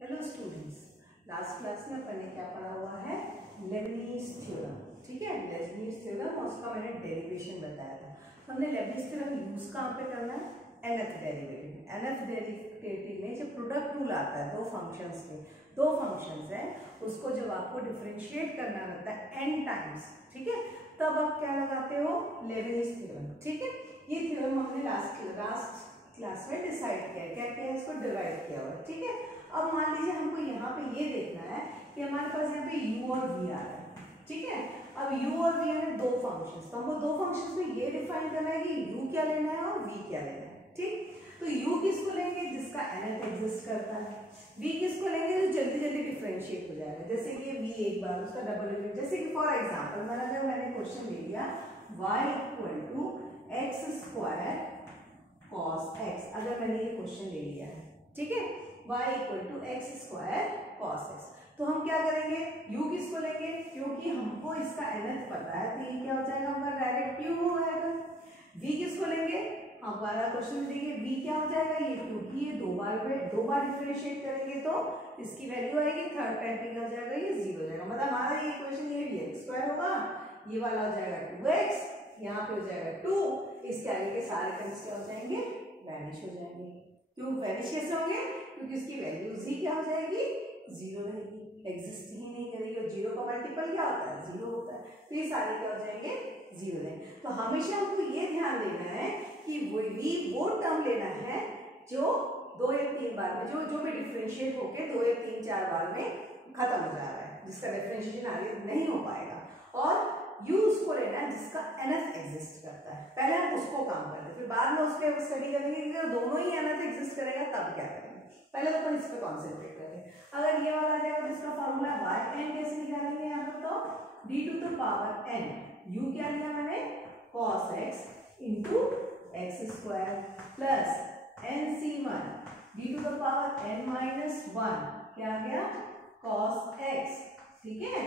Hello students, last class में अपन ने क्या पढ़ा हुआ है? Lebanese theorem. ठीक है, लेबनीज थ्योरम और उसका मैंने डेरिवेशन बताया था। हमने लेबनीज थ्योरम यूज कहाँ पे करना है? nth derivative. nth डेरिवेटिव में जो प्रोडक्ट रूल आता है दो फंक्शंस है, उसको जब आपको डिफरेंशिएट करना रहता है n टाइम्स, ठीक है, तब आप क्या लगाते हो? Lebanese theorem. ठीक है, ये थ्योरम हमने लास्ट क्लास में डिसाइड किया है, क्या किया है, इसको डिवाइड किया हुआ है। ठीक है, अब मान लीजिए हमको यहाँ पे ये देखना है कि हमारे पास यहाँ पे u और v आ रहा है। ठीक है, अब u और v है दो फंक्शंस, तो हमको दो फंक्शंस में ये डिफाइन करना है कि u क्या लेना है और v क्या लेना है। ठीक, तो u किसको लेंगे? जिसका nth एग्जिस्ट करता है। v किसको लेंगे? जो जल्दी जल्दी डिफरेंशिएट हो जाएगा, जैसे कि v एक बार उसका डबल ले, जैसे कि फॉर एग्जांपल मैंने क्वेश्चन ले लिया y = x² cos x। अगर मैंने ये क्वेश्चन ले लिया है, ठीक है, y = x² cos x, तो हम क्या करेंगे? u किसको लेंगे? क्योंकि हमको इसका nth पता है, तो ये क्या हो जाएगा? हमारा डायरेक्ट u हो जाएगा। v किसको लेंगे? हमारा क्वेश्चन देखिए v क्या हो जाएगा? ये, क्योंकि ये दो बार डिफरेंशिएट करेंगे तो इसकी वैल्यू आएगी, थर्ड टाइम पे क्या हो जाएगा? ये 0 हो जाएगा। मतलब हमारा ये इक्वेशन ये x² होगा, ये वाला हो जाएगा 2x, यहाँ पे हो जाएगा 2, इसके आगे के सारे टर्म्स क्या हो जाएंगे? वैनिश हो जाएंगे। क्यों वैनिश कैसे होंगे? क्योंकि उसकी वैल्यू z क्या हो जाएगी? 0 रहेगी, एग्जिस्ट ही नहीं करेगी, और 0 का मल्टीपल क्या होता है? 0 होता है, तो ये सारे क्या हो जाएंगे? 0 रहेंगे। तो हमेशा हमको ये ध्यान देना है कि वो टर्म लेना है जो 2 या 3 बार में, जो भी डिफरेंशिएट होके 2 या 3 4 बार में खत्म हो जा रहा है, जिसका डिफरेंशिएशन आगे नहीं हो पाएगा, और u उसको लेना है जिसका nth एग्जिस्ट करता है। पहले हम उसको काम कर लें, फिर बाद में उस पर स्टडी करेंगे कि अगर दोनों ही nth एग्जिस्ट करेगा तब क्या करेंगे। पहले तो अपन इस पे कॉन्सेंट्रेट करें। अगर ये वाला आ जाएगा तो इसका फॉर्मूला है yn, कैसे निकालेंगे? यहाँ पर तो d⁴n, u क्या लिया मैंने? cos x × x² plus nc1 d⁴n - 1 क्या आ गया? cos x। ठीक है,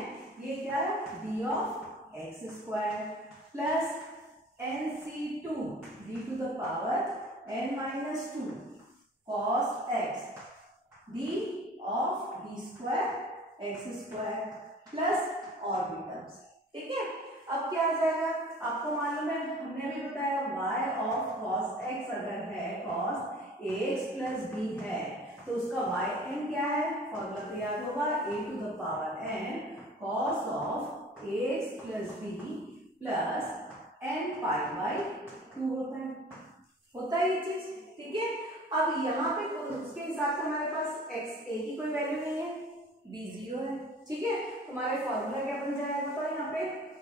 ये क्या है? d(x² plus nc2 d⁴n - 2 cos x d(d²x² plus और भी टर्म्स। ठीक है, अब क्या आ जाएगा? आपको मालूम है, हमने अभी बताया y ऑफ cos x अगर है cos ax + b है, तो उसका yn क्या है? फॉर्मूला तो याद होगा, a⁴n cos of ax + b plus n π/2 होता है ये चीज। ठीक है, अब यहाँ पे उसके हिसाब से हमारे पास x a की कोई वैल्यू नहीं है, b 0 है। ठीक है, हमारे फॉर्मूला क्या बन जाएगा? बताओ यहाँ पे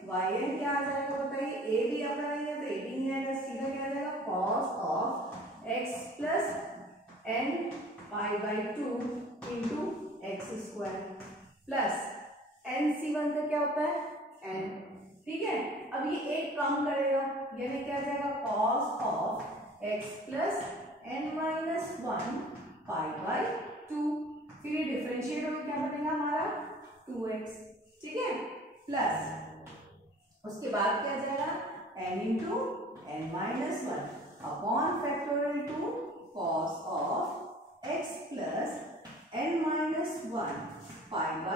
yn क्या आ जाएगा? बताइए, a भी अपना नहीं है तो a भी नहीं आएगा, सीधा क्या आ जाएगा? cos of x plus n π/2 × x² plus nc1 का क्या होता है? n। ठीक है, अब ये एक कम करेगा, यानी क्या आ जाएगा? cos of x plus n-1 π/2, फिर ये डिफरेंशिएट होकर क्या बनेगा हमारा? 2x। ठीक है, प्लस उसके बाद क्या आ जाएगा? n × n-1 upon factorial 2 cos of x plus n-1 π/n-2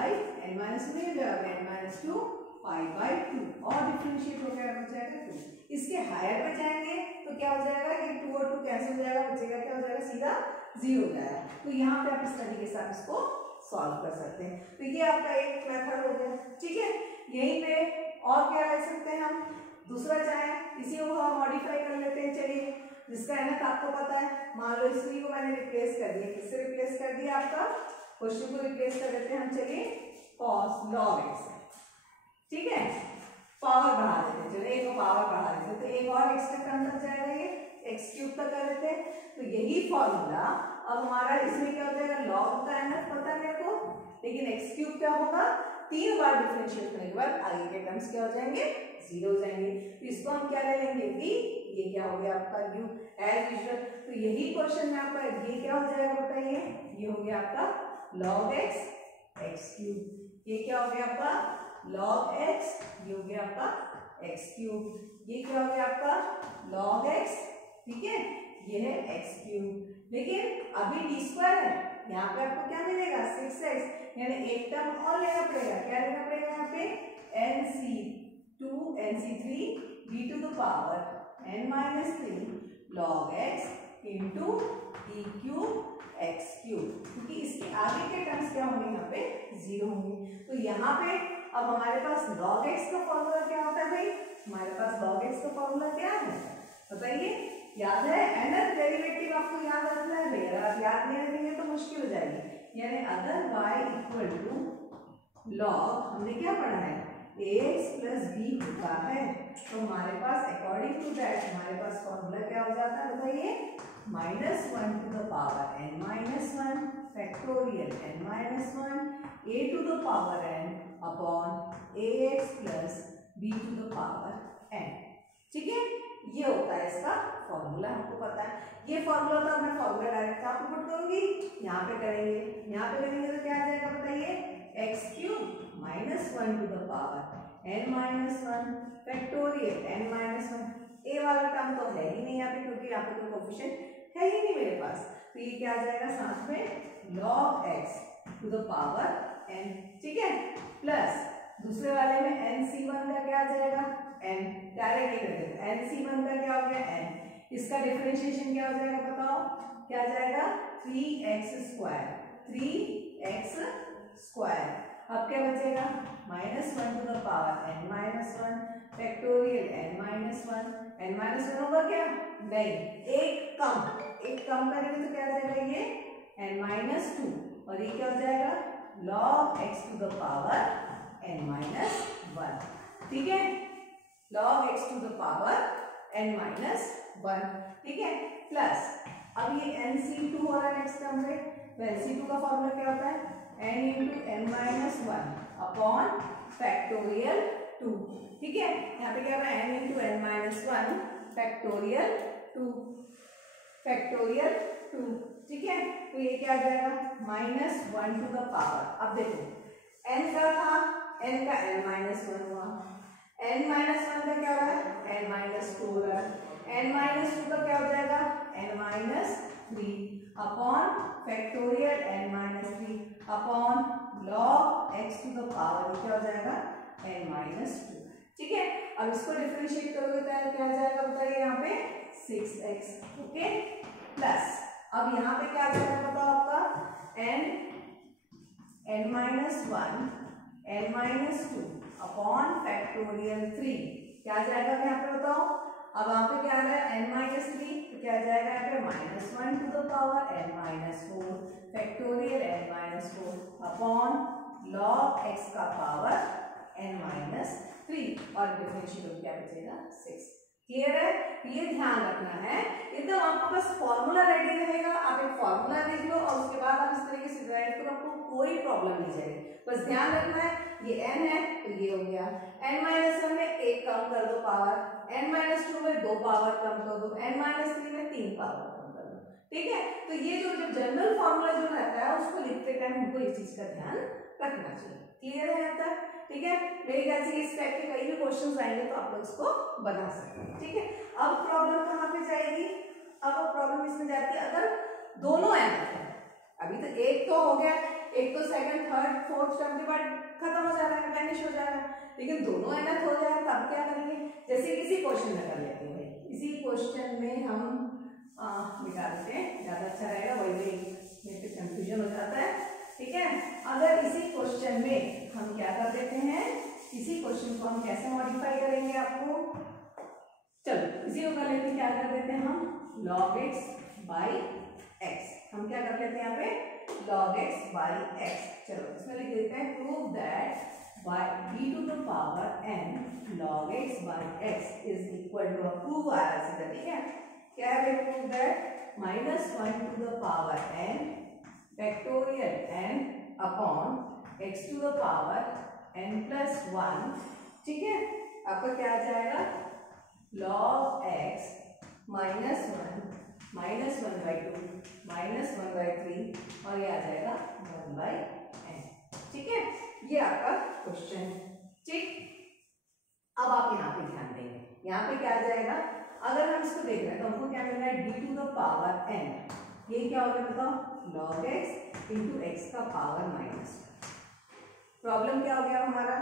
π/2, और डिफरेंशिएट हो जाएगा 2। इसके हायर पे जाएंगे तो क्या हो जाएगा कि 2 और 2 कैंसिल हो जाएगा, बचेगा क्या हो जाएगा? सीधा 0 हो जाएगा। तो यहाँ पे आप स्टडी के साथ इसको सॉल्व कर सकते हैं। तो ये आपका एक मेथड हो गया। ठीक है, यहीं पे और क्या ले सकते हैं हम? दूसरा चाहे इसी को हम मॉडिफाई कर लेते हैं। चलिए, जिसका nth आपको पता है, मान लो इसी को मैंने रिप्लेस कर दिया। किससे रिप्लेस कर दिया? आपका क्वेश्चन को रिप्लेस कर देते हैं हम। चलिए, cos log x, ठीक है, पावर बढ़ा देते हैं। चलो एक पावर बढ़ा देते हैं, तो एक और x का टर्म तक जाएगा, ये x³ तक कर देते हैं। तो यही फॉर्मूला अब हमारा इसमें क्या हो जाएगा? log का nth पता है मेरे को, लेकिन x³ क्या होगा? 3 बार डिफरेंशिएट करने के बाद आगे के टर्म्स क्या हो जाएंगे? 0 हो जाएंगे। तो इसको हम क्या ले लेंगे? v। ये क्या हो गया आपका? u as usual. तो यही क्वेश्चन में आपका ये क्या हो जाएगा बताइए? ये हो गया आपका log x x³। ये क्या हो गया आपका? log x। ये हो गया आपका x³। ये क्या हो गया आपका? log x। ठीक है, ये है x³। लेकिन अभी d² है, यहाँ पे आपको क्या मिलेगा 6x, यानी एक टर्म और लेना पड़ेगा। क्या लेना पड़ेगा यहाँ पे nc2 nc3 d to the power n minus 3 log x into e cube x cube, क्योंकि इसके आगे के टर्म्स क्या होंगे यहाँ पे 0 होंगे। तो यहाँ पे अब हमारे पास log x का फॉर्मूला क्या होता है भाई, हमारे पास log x का फॉर्मूला क्या है बताइए, याद है? nth डेरिवेटिव आपको याद रखना है भैया, अगर आप याद नहीं रखेंगे तो मुश्किल हो जाएगी। यानी अगर y इक्वल टू log, हमने क्या पढ़ा है ax प्लस b होता है, तो हमारे पास अकॉर्डिंग टू दैट हमारे पास फॉर्मूला क्या हो जाता है बताइए, -1 to the power n minus 1 factorial n minus 1 a to the power n upon ax plus b to the power n। ठीक है, ये होता है इसका फॉर्मूला, हमको पता है ये फॉर्मूला। तो मैं फॉर्मूला डायरेक्ट कहाँ पे पुट करूंगी, यहाँ पे करेंगे, यहाँ पे करेंगे तो क्या आ जाएगा बताइए, x cube minus 1 to the power n minus 1 factorial n minus 1। A वाला टर्म तो है ही नहीं यहाँ पे, क्योंकि यहाँ पे कोई कोफिशिएंट है ही नहीं मेरे पास, तो ये क्या आ जाएगा साथ में log x to the power n। ठीक है, प्लस दूसरे वाले में nc1 का क्या आ जाएगा n, डायरेक्ट कर देते हैं, nc1 का क्या हो गया n, इसका डिफरेंशिएशन क्या हो जाएगा बताओ, क्या आ जाएगा 3x स्क्वायर, 3x स्क्वायर। अब क्या बचेगा -1 to the power n minus 1 factorial n minus 1 होगा क्या, नहीं, एक कम करेंगे तो क्या आ जाएगा ये n माइनस 2, और ये क्या हो जाएगा log x to the power n minus 1। ठीक है, log x to the power n minus 1। ठीक है, प्लस अब ये nc2 हो रहा है नेक्स्ट टर्म में, तो nc2 का फॉर्मूला क्या होता है n into n minus 1 upon factorial 2। ठीक है, यहाँ पे क्या होगा n into n minus 1 factorial 2 factorial 2। ठीक है, तो ये क्या आ जाएगा -1 टू द पावर, अब देखो n का था, n का n माइनस 1 हुआ, n माइनस 1 का क्या हो रहा है n माइनस 2 हो रहा है, n माइनस 2 का क्या हो जाएगा n minus 3 upon factorial n minus 3 upon log x to the power क्या हो जाएगा n माइनस 2। ठीक है, अब इसको डिफरेंशिएट करोगे तो क्या आ जाएगा बताइए यहाँ पे 6x। ओके, प्लस अब यहाँ पे क्या आ जाएगा बताओ आपका n minus 1 n minus 2 upon factorial 3 क्या आ जाएगा यहाँ पे बताओ, अब यहाँ पे क्या आ रहा है n माइनस 3, तो क्या आ जाएगा यहाँ पे -1 to the power n minus 4 factorial n minus 4 upon log x का पावर n माइनस 3, और डिफरेंशिएट क्या बचेगा 6। क्लियर है, ये ध्यान रखना है, एकदम आपके पास फॉर्मूला रेडी रहेगा, आप एक फॉर्मूला देख लो और उसके बाद आप इस तरीके से राइट करो, आपको कोई प्रॉब्लम नहीं जाएगी। बस ध्यान रखना है ये n है तो ये हो गया, n माइनस 1 में 1 कम कर दो पावर, n माइनस 2 में 2 पावर कम कर दो, n माइनस 3 में 3 पावर कम कर दो। ठीक है, तो ये जो जनरल फॉर्मूला जो रहता है उसको लिखते टाइम हमको इस चीज का ध्यान रखना चाहिए। क्लियर है यहाँ तक? ठीक है, मेरे ख्याल से इस टाइप के कई भी क्वेश्चंस आएंगे तो आप लोग इसको बना सकते हैं। ठीक है, अब प्रॉब्लम कहाँ पे जाएगी, अब प्रॉब्लम इसमें जाती है अगर दोनों एनथ है, अभी तो एक तो हो गया, एक तो सेकंड थर्ड फोर्थ टर्म के बाद खत्म हो जा रहा है, वैनिश हो जा रहा है, लेकिन दोनों एनथ हो जाए तब क्या करेंगे, जैसे किसी क्वेश्चन में कर लेते हैं, इसी क्वेश्चन में हम निकालते हैं, ज्यादा अच्छा रहेगा, वही में कंफ्यूजन हो जाता है। ठीक है, अगर इसी क्वेश्चन में हम क्या कर देते हैं, इसी क्वेश्चन को हम कैसे मॉडिफाई करेंगे आपको, चलो इसी को कर लेते हैं, क्या कर देते हैं हम log x बाई x, हम क्या कर लेते हैं यहाँ पे log x बाई x। चलो इसमें लिख देते हैं prove that b to the power n log x by x is equal to, prove आ रहा है, ठीक है, क्या है prove that -1 to the power n factorial n upon x to the power n plus 1। ठीक है, आपका क्या आ जाएगा log x -1 -1/2 -1/3 और ये आ जाएगा 1/n। ठीक है, ये आपका क्वेश्चन। ठीक, अब आप यहाँ पे ध्यान देंगे, यहाँ पे क्या आ जाएगा, अगर हम इसको देख रहे हैं तो हमको क्या मिल रहा है d to the power n, ये क्या होगा बताओ log x इंटू एक्स का पावर माइनस। प्रॉब्लम क्या हो गया हमारा,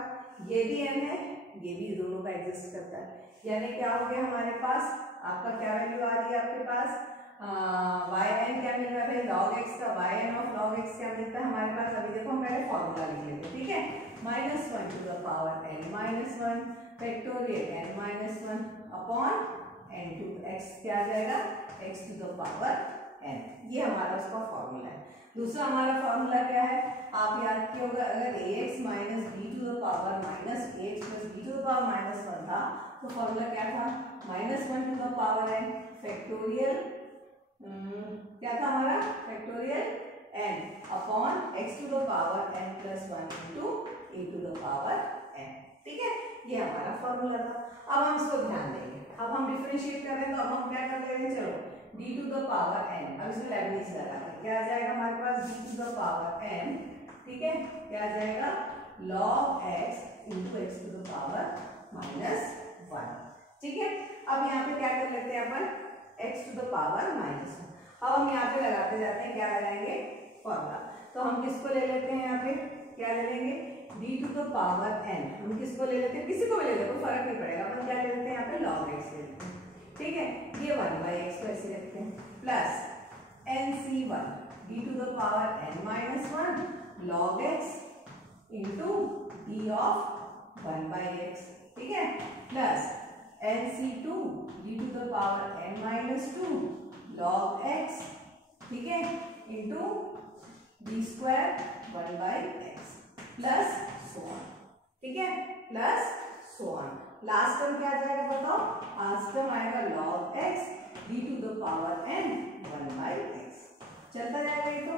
ये भी m है, ये भी दोनों का एग्जिस्ट करता है, यानी क्या हो गया हमारे पास, आपका क्या वैल्यू आ रही है आपके पास, वाई एन क्या मिल रहा है, लॉग एक्स का y n of log x क्या मिलता है हमारे पास। अभी देखो हम पहले फॉर्मूला लिख लेते हैं, ठीक है, -1 to the power n-1 factorial n-1 upon n to x क्या आ जाएगा, x to the power n। ये हमारा उसका फॉर्मूला है। दूसरा हमारा फॉर्मूला क्या है, आप याद किए होगा, अगर ax minus b to the power minus ax plus b to the power -1 था तो फॉर्मूला क्या था, -1 to the power n factorial क्या था हमारा, factorial n upon x to the power n plus 1 into e to the power n। ठीक है, ये हमारा फॉर्मूला था। अब हम इसको ध्यान देंगे, अब हम डिफरेंशिएट कर रहे हैं तो अब हम क्या कर ले रहे हैं, चलो d to the power n, अब इसमें लेबनीज लगा क्या आ जाएगा हमारे पास, d to the power n, ठीक है, क्या आ जाएगा log x into x to the power -1। ठीक है, अब यहाँ पे क्या कर लेते हैं अपन, x टू द पावर -1। अब हम यहाँ पे लगाते जाते हैं, क्या लगाएंगे, फॉर्मूला। तो हम किसको ले लेते हैं, यहाँ पे क्या ले लेंगे, d to the power n, हम किसको ले लेते हैं, किसी को भी ले लेते, फर्क नहीं पड़ेगा, अपन क्या ले लेते हैं यहाँ पे log x ले लेते हैं। ठीक है, ये 1/x को ऐसे रखते हैं, plus nc1 d to the power n-1 log x into d of 1/x, ठीक है, plus nc2 d to the power n-2 log x, ठीक है, into d square 1/x plus so on. ठीक है, plus so on. Last term क्या आ जाएगा बताओ, लास्ट टर्म आएगा log x d to the power n 1/x, चलता जाएगा ये तो।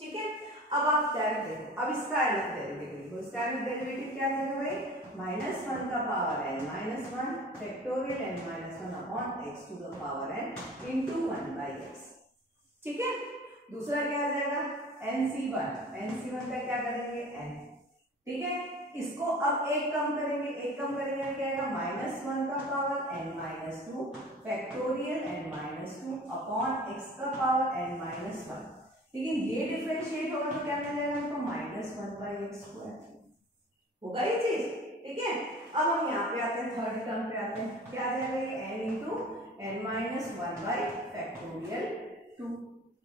ठीक है, अब आप क्या देखो, अब इसका अलग डेरिवेटिव, इसका अलग डेरिवेटिव क्या देगा भाई, -1 का power n-1 factorial n-1 upon x to the power n into 1/x। ठीक है, दूसरा क्या आ जाएगा, nc1 का क्या करेंगे n। ठीक है, इसको अब एक कम करेंगे, एक कम करेंगे क्या आएगा, -1 का power n-2 factorial n-2 upon x का पावर n-1। लेकिन ये डिफरेंशिएट होगा तो क्या मिल जाएगा हमको, -1/x²। होगा ये चीज। ठीक है, अब हम यहाँ पे आते हैं, थर्ड टर्म पे आते हैं, क्या आ जाएगा ये n इंटू n-1/फैक्टोरियल 2।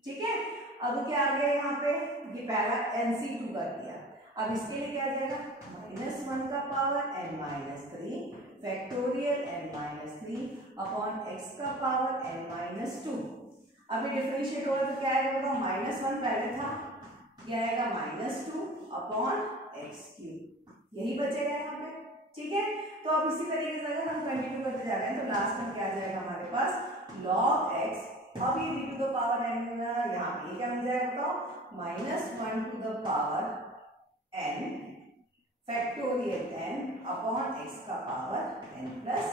ठीक है, अब क्या आ गया यहाँ पे, ये पहला nc2 कर दिया, अब इसके लिए क्या आ जाएगा, -1 का power n-3 factorial n-3 upon x का पावर n-2। अभी डिफरेंशिएट होगा तो क्या आएगा, -1 पहले था, ये आएगा -2 अपॉन x3, यही बचेगा यहाँ पे। ठीक है, तो अब इसी तरीके से अगर हम कंटिन्यू करते जा रहे हैं तो लास्ट में क्या आ जाएगा हमारे पास, log x, अब ये d to the power n यहाँ पे क्या मिल जाएगा बताओ, -1 to the power n factorial n upon x का पावर n प्लस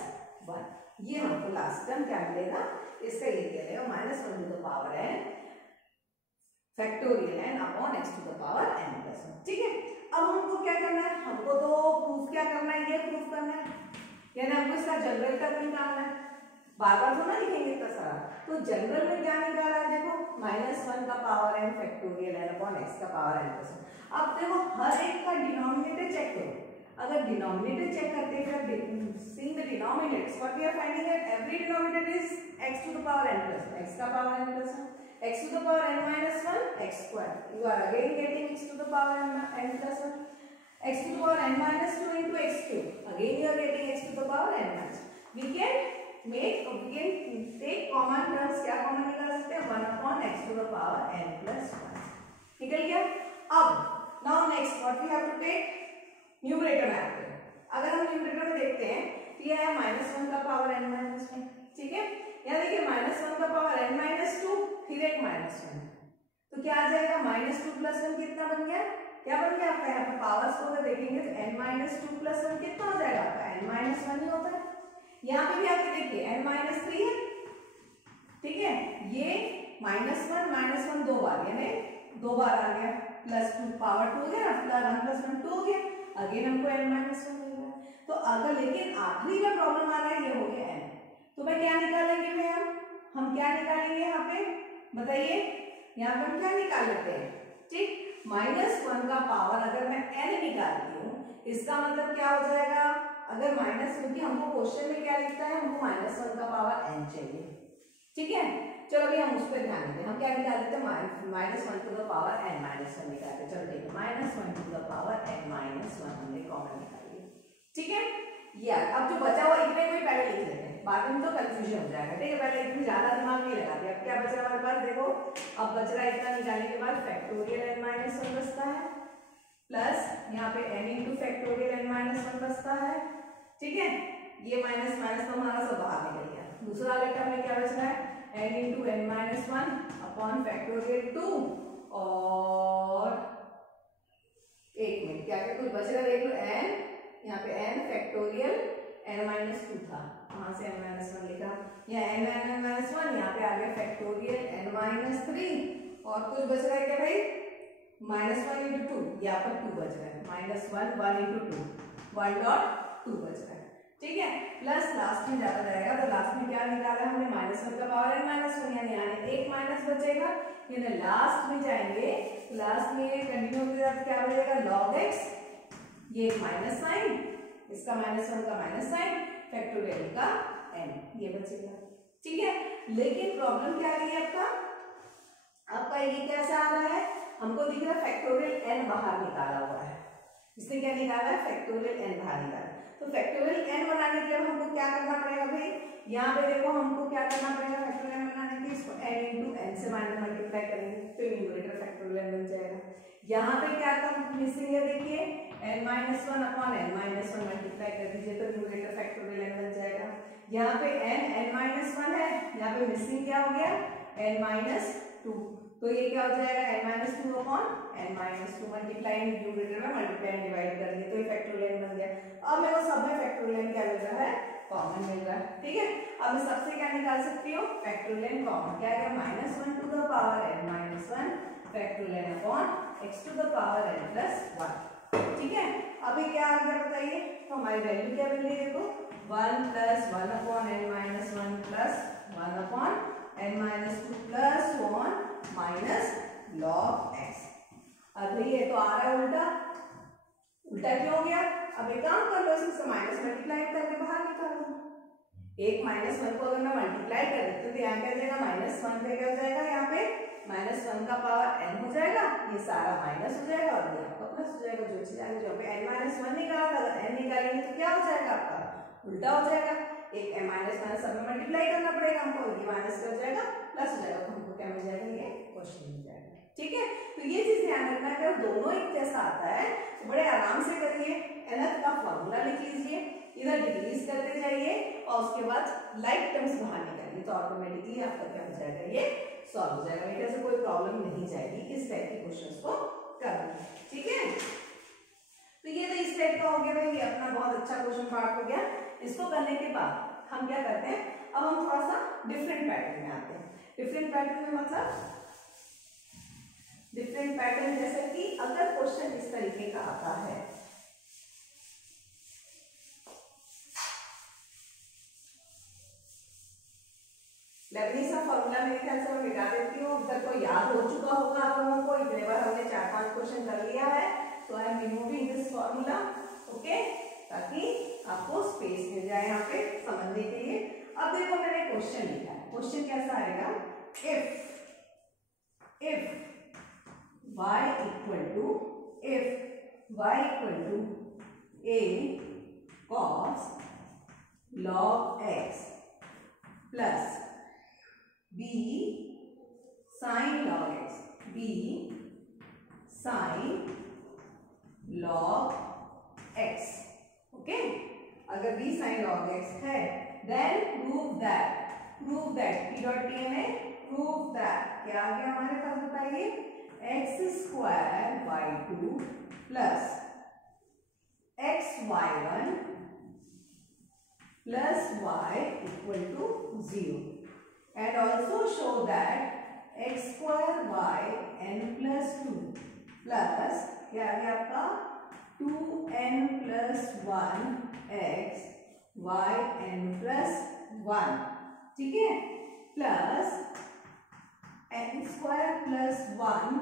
1। ये हमको लास्ट टर्म क्या मिलेगा, इसका ये मिलेगा -1 to the power n factorial n upon x to the power n plus 1। ठीक है, अब हमको क्या करना है, हमको तो प्रूफ क्या करना है, ये प्रूफ करना है, यानी हमको इसका जनरल टर्म निकालना है, बार बार थोड़ा लिखेंगे इतना सारा। तो जनरल में क्या निकाला है, देखो -1 का power n factorial n upon x का पावर n प्लस 1। अब देखो हर एक का डिनोमिनेटर चेक करो, अगर डिनोमिनेटर चेक करते हैं, seeing the denominators, what we are finding that every denominator is x to the power n plus 1, x का power n plus 1, x to the power n-1 x square, you are again getting x to the power n plus 1, x to the power n-2 into x cube, again you are getting x to the power n-1। we can take common terms, क्या common निकाल सकते हैं, 1 upon x to the power n plus 1 निकल गया। अब now next what we have to take, numerator में आते हैं। अगर हम न्यूमरेटर में देखते हैं तो यह है -1 का पावर n-1। ठीक है, यहाँ देखिए -1 का पावर n-2 फिर एक -1, तो क्या आ जाएगा, -2 प्लस 1 कितना बन गया, क्या बन गया आपका, यहाँ पे पावर्स को अगर देखेंगे तो n-2 प्लस 1 कितना हो जाएगा आपका, n-1 ही होता है। यहाँ पे भी आके देखिए n-3 है। ठीक है, ये -1 दो बार, यानी दो बार आ गया, +2 पावर 2 हो गया, +1 + 1 2 हो गया, अगेन हमको n-1 मिल गया। तो अगर लेकिन आखिरी में प्रॉब्लम आ रहा है, ये हो गया n, तो मैं क्या निकालेंगे भाई, हम क्या निकालेंगे यहाँ पे बताइए, यहाँ पर क्या निकाल लेते हैं, ठीक। -1 का पावर अगर मैं n निकालती हूँ, इसका मतलब क्या हो जाएगा, अगर माइनस, क्योंकि हमको क्वेश्चन में क्या लिखता है, हमको -1 का पावर n चाहिए, ठीक है। चलो अभी हम उस पर ध्यान देते हैं, हम क्या निकाल देते हैं, -1 टू द पावर n -1 निकालते हैं। चलो ठीक है, -1 टू द पावर n -1 हमने कॉमन निकाली, ठीक है। यार अब जो बचा हुआ इतने को ही पहले लिख लेते हैं, बाद में तो कंफ्यूजन हो जाएगा, ठीक है। पहले इतनी ज्यादा दिमाग नहीं लगाते। अब क्या बचा हमारे पास, देखो अब बच रहा है इतना, निकालने के बाद फैक्टोरियल n -1 बचता है, प्लस यहाँ पे n इंटू फैक्टोरियल n -1 बचता है, ठीक है। ये माइनस माइनस तो हमारा सब बाहर निकल गया। दूसरा वाले टर्म में क्या बच रहा है, n into n -1 upon factorial 2, और एक मिनट क्या क्या कुछ बच रहा है, देख लो n, यहाँ पे n फैक्टोरियल n -2 था, वहां से n -1 लिखा, यहाँ n -1, यहाँ पे आ गया फैक्टोरियल n -3, और कुछ बच रहा है क्या भाई, -1 इंटू 2, यहाँ पर 2 बच रहा है, -1 1 इंटू 2 1.2 बच रहा है, ठीक है। प्लस लास्ट में ज्यादा जाएगा, तो लास्ट में क्या निकाला हमने, -1 का पावर n -1, यानी यहाँ एक माइनस बचेगा, यानी लास्ट में जाएंगे, लास्ट में कंटिन्यू के साथ क्या बचेगा, log x, ये माइनस साइन, इसका -1 का माइनस साइन, फैक्टोरियल का n, ये बचेगा, ठीक है। लेकिन प्रॉब्लम क्या आ रही है आपका ये कैसा आ रहा है, हमको दिख रहा है फैक्टोरियल n बाहर निकाला हुआ है, इसने क्या निकाला है, फैक्टोरियल n बाहर निकाला। तो फैक्टोरियल n बनाने के लिए हमको क्या करना पड़ेगा भाई, यहाँ पे देखो हमको क्या करना पड़ेगा, फैक्टोरियल n बनाने के लिए इसको n इंटू n से मल्टीप्लाई करेंगे, तो न्यूमरेटर फैक्टोरियल n बन जाएगा। यहाँ पे क्या था मिसिंग है, देखिए n -1 अपॉन n -1 मल्टीप्लाई कर दीजिए, तो न्यूमरेटर फैक्टोरियल n बन जाएगा। यहाँ पे n -1 है, यहाँ पे मिसिंग क्या हो गया, n -2, तो ये क्या हो जाएगा, n -2 upon n -2 multiply, numerator में मल्टीप्लाई डिवाइड कर दिए, तो ये फैक्टोरियल बन गया। अब मेरे को सब में फैक्टोरियल क्या मिल रहा है, कॉमन मिल रहा है, ठीक है। अब मैं सबसे क्या निकाल सकती हूँ, फैक्टोरियल कॉमन, क्या है, -1 to the power n -1 factorial upon x to the power n +1, ठीक है। अभी क्या आ गया बताइए, तो हमारी वैल्यू क्या मिल रही है, देखो 1 + 1 upon n -1 plus 1 upon n -2 plus 1 minus log x। अब ये तो आ रहा है उल्टा, उल्टा क्यों हो गया, अब एक काम कर लो, इससे माइनस मल्टीप्लाई करके बाहर निकाल दो, एक -1 को अगर मैं मल्टीप्लाई कर देती हूँ तो यहाँ क्या हो जाएगा, -1 पे क्या हो जाएगा, यहाँ पे -1 का पावर n हो जाएगा, ये सारा माइनस हो जाएगा और ये आपका प्लस हो जाएगा, जो चीज आगे जो पे n -1 निकाला था, अगर n निकालेंगे तो क्या हो जाएगा आपका, उल्टा हो जाएगा, एक माइनस सब में मल्टीप्लाई करना पड़ेगा हमको, ये माइनस क्या हो जाएगा, प्लस हो जाएगा, तो हमको क्या मिल जाएगा, ये क्वेश्चन मिल जाएगा, ठीक है। तो ये चीज ध्यान रखना, अगर दोनों एक जैसा आता है तो बड़े आराम से करिए, nth का फॉर्मूला लिख लीजिए, इधर डिक्रीज करते जाइए और उसके बाद लाइक टर्म्स बाहर निकालिए, तो ऑटोमेटिकली आपका क्या हो जाएगा, ये सॉल्व हो जाएगा, इधर से कोई प्रॉब्लम नहीं जाएगी इस टाइप के क्वेश्चंस को करना, ठीक है। तो ये तो इस टाइप का हो गया भाई, ये अपना बहुत अच्छा क्वेश्चन पार्ट हो गया। इसको करने के बाद हम क्या करते हैं, अब हम थोड़ा सा डिफरेंट पैटर्न में आते हैं। डिफरेंट पैटर्न में मतलब डिफरेंट पैटर्न, जैसे कि अगर क्वेश्चन इस तरीके का आता है, लेबनीज़ का फॉर्मूला मेरे ख्याल से मैं मिटा देती हूँ, अगर कोई याद हो चुका होगा आप लोगों को, इतने बार हमने 4-5 क्वेश्चन कर लिया है, तो I am removing this formula, okay, ताकि आपको स्पेस मिल जाए यहाँ पे समझने के लिए। अब देखो मैंने क्वेश्चन लिखा है, क्वेश्चन कैसा आएगा, if y equal to a cos log x plus b sin log x, b sin log x, okay. अगर b sin log x है, then prove that p dot t में प्रूव दैट क्या आ गया हमारे पास बताइए, x² y2 plus xy1 plus y equal to 0, and also show that x² y n plus 2 plus क्या आ गया आपका 2n plus 1 x y n plus 1, ठीक है, plus n square plus 1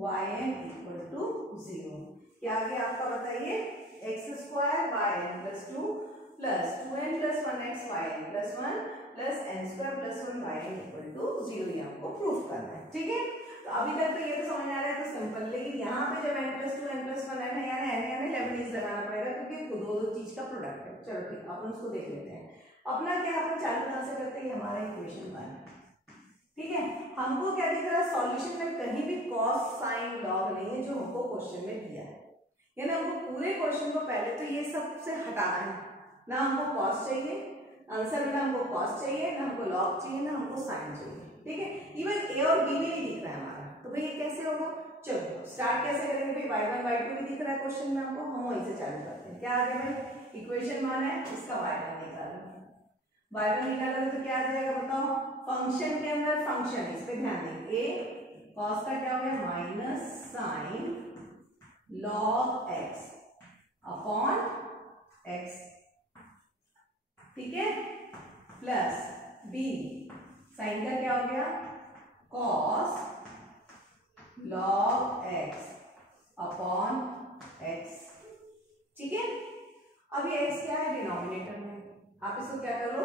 y n equal to 0। क्या आ गया आपका बताइए, x square y n plus 2 प्लस 2n plus 1x y n plus 1 plus n square plus 1 y n equal to 0, ये हमको प्रूफ करना है। ठीक है, तो अभी तक तो ये तो समझ आ रहा है तो सिंपल, लेकिन यहाँ पे जब n प्लस 2 n प्लस 1 है ना, यानी n हमें लेबनीज लगाना पड़ेगा क्योंकि दो दो चीज का प्रोडक्ट है। चलो ठीक, अपन उसको देख लेते हैं। अपना क्या, अपन चालू कहाँ से करते हैं, हमारा इक्वेशन 1। ठीक है, हमको क्या दिख रहा है, सॉल्यूशन में कहीं भी कॉस साइन लॉग नहीं है जो हमको क्वेश्चन में दिया है। यानी हमको पूरे क्वेश्चन को पहले तो ये सबसे हटाना है, ना हमको कॉस चाहिए आंसर में, ना हमको कॉस चाहिए, ना हमको लॉग चाहिए, ना हमको साइन चाहिए। ठीक है, इवन ए और बी भी नहीं दिख रहा है हमारा, तो भाई ये कैसे होगा। चलो स्टार्ट कैसे करेंगे भाई, y1 y2 भी दिख रहा है क्वेश्चन में हमको, हम वहीं से चालू करते हैं। क्या आ गया भाई, इक्वेशन 1 है, इसका y1 निकालो, y1 निकालोगे तो क्या आ जाएगा बताओ, फंक्शन के अंदर फंक्शन, इस पे ध्यान देंगे, a cos का क्या हो गया minus sine log x upon x, ठीक है, प्लस b साइन का क्या हो गया cos log x upon x। ठीक है, अब ये x क्या है, डिनोमिनेटर में, आप इसको क्या करो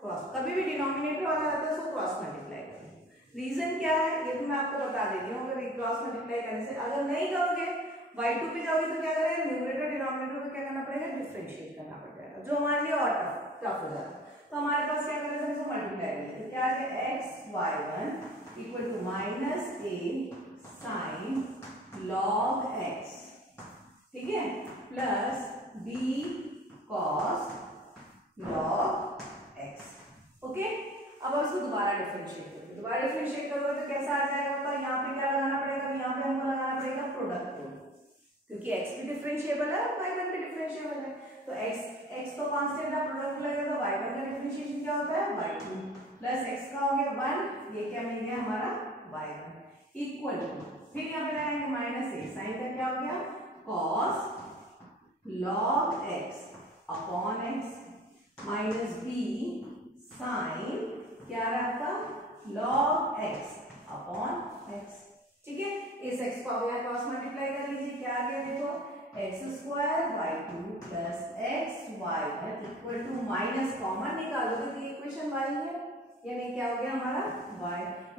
क्रॉस, कभी भी डिनोमिनेटर वाला आता है उसको क्रॉस मल्टीप्लाई करो। रीजन क्या है ये तो मैं आपको बता दे रही हूँ, अगर क्रॉस मल्टीप्लाई करने से, अगर नहीं करोगे y2 पे जाओगे तो क्या करेंगे, न्यूमरेटर डिनोमिनेटर को क्या करना पड़ेगा, डिफरेंशिएट करना पड़ेगा, जो हमारे लिए और टफ हो जाता है। तो हमारे पास क्या करेंगे, इसको मल्टीप्लाई करेंगे, क्या आ गया x y1 equal to minus a sine log x, ठीक है, plus b cos log x। Okay, अब इसको दोबारा डिफरेंशिएट करोगे, दोबारा डिफरेंशिएट करोगे तो कैसा आ जाएगा बताओ, यहाँ पे क्या लगाना पड़ेगा, यहाँ पे हमको लगाना पड़ेगा प्रोडक्ट रूल, क्योंकि x भी डिफरेंशिएबल है y1 भी डिफरेंशिएबल है, तो x तो कांस्टेंट है, प्रोडक्ट लगेगा तो y1 का डिफरेंशिएशन क्या होता है y2 प्लस x का हो गया 1, ये क्या मिल गया हमारा y1 इक्वल टू, फिर यहाँ पे लगाएंगे माइनस a, साइन का क्या हो गया cos log x upon x minus b sine क्या रहता log x अपॉन x। ठीक है, इस x को अब क्रॉस मल्टीप्लाई कर लीजिए, क्या आ गया देखो, x square y2 plus x y1 equal to minus common निकालोगे तो इक्वेशन y है, यानी क्या हो गया हमारा y,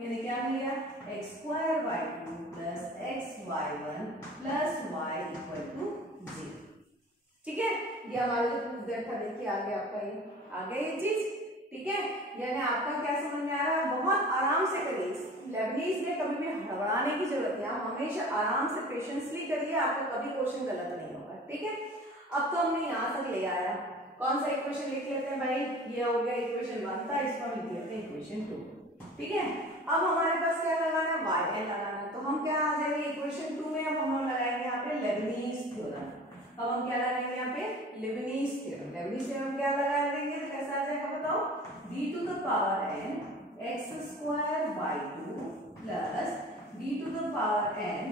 यानी क्या मिल गया x square y2 plus x y1 plus y equal to 0। ठीक है, ये हमारे जो प्रूफ था, देखिए आ गया आपका, ये आ गया ये चीज। ठीक है, यानी आपका क्या समझ में आ रहा है, बहुत आराम से करिए, लेबनीज में कभी भी हड़बड़ाने की जरूरत नहीं, आप हमेशा आराम से पेशेंसली करिए, आपको कभी क्वेश्चन गलत नहीं होगा। ठीक है, अब तो हमने यहाँ तक ले आया, कौन सा इक्वेशन लिख लेते हैं भाई, ये हो गया इक्वेशन 1 था, इसको लिख लेते हैं इक्वेशन 2। ठीक है, अब हमारे पास क्या लगाना है, y n लगाना है, तो हम क्या आ जाएंगे इक्वेशन 2 में, अब हम लोग लगाएंगे यहाँ पे लेबनीज थ्योरम। अब हम क्या लगाएंगे यहाँ पे, लेबनीज थ्योरम। लेबनीज थ्योरम क्या लगा देंगे तो कैसा आ जाएगा बताओ, d to the power n x square y2 plus d to the power n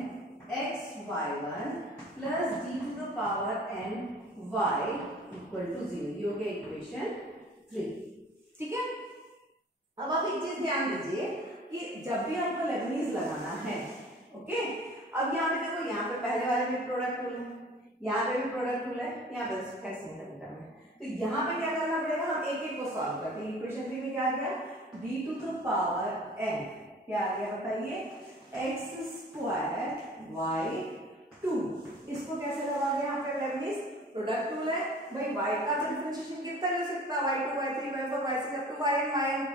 x y1 plus d to the power n y equal to 0। ये हो गया इक्वेशन 3। ठीक है, अब आप एक चीज ध्यान दीजिए कि जब भी हमको लेबनीज लगाना है, ओके, अब यहाँ पे देखो, यहाँ पे पहले वाले में प्रोडक्ट रूल है, यहाँ पे भी प्रोडक्ट रूल है, यहाँ पे सिंगल टर्म है, तो यहाँ पे क्या करना पड़ेगा, हम एक एक को सॉल्व करते हैं। इक्वेशन 3 में क्या आ गया, d to the power n क्या आ गया बताइए, x स्क्वायर y2, इसको कैसे लगा गया यहाँ पे लेबनीज, प्रोडक्ट रूल है भाई, y का तो डिफरेंशिएशन कितना हो सकता है, y2 y3 y4 y6 up to yn